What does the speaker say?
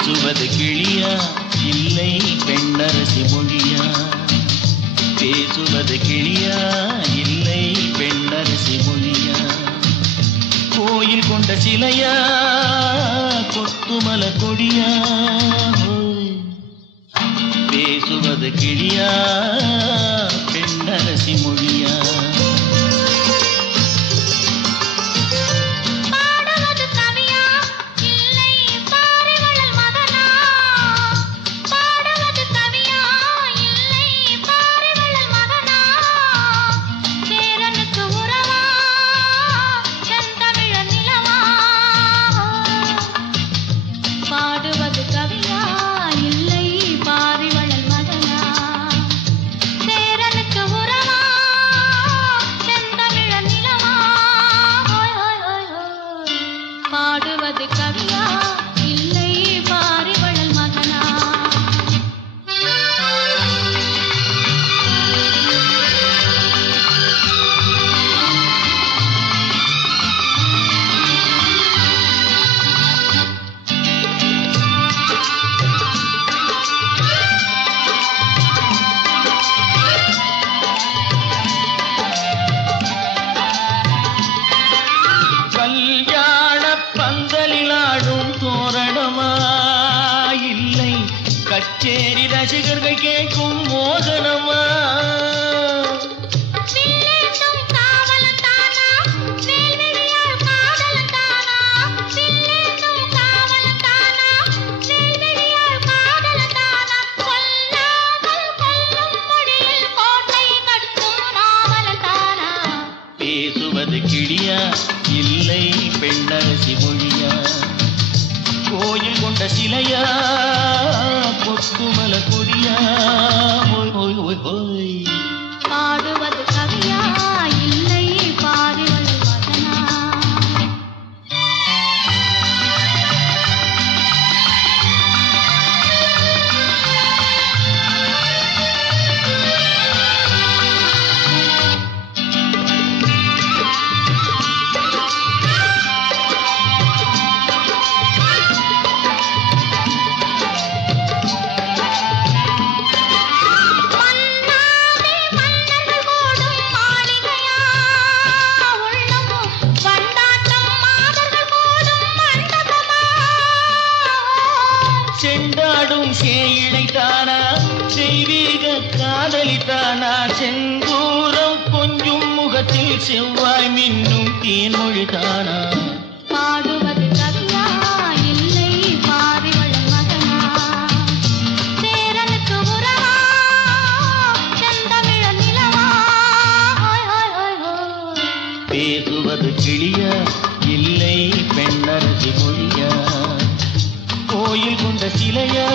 பேசுவது கிளியா இல்லை பெண்ணரசி மொழியா? பேசுவது கிளியா இல்லை பெண்ணரசி மொழியா? கோயில் கொண்ட சிலையா கொத்துமல கொடியா? பேசுவது கிளியா பெண்ணரசி மொழியா? பாடுவது கவியா இல்லை பாரிவளல் மகனா? கச்சேரி ரசிகர்கள் கேட்கும் மோகனமா? பேசுவது கிளியா இல்லை பெண்ணரசி மொழியா? கோயில் கொண்ட சிலையா கொத்துமல கொடியா? பாடுவது கவியா இல்லை பாரிவளல் மகனா? செண்டாடும் சேயிழைத்தானா தெய்வீக காதலித்தானா? செந்தூரம் கொஞ்சும் முகத்தில் செவ்வாய் மின்னும் தேன்மொழிதானா? பாடுவது கவியா இல்லை பாரிவளல் மகனா? சேரனுக்கு உறவா செந்தமிழ நிலவா? பேசுவது கிளியா இல்லை பெண்ணரசி மொழியா? கோயில் கொண்ட சிலையா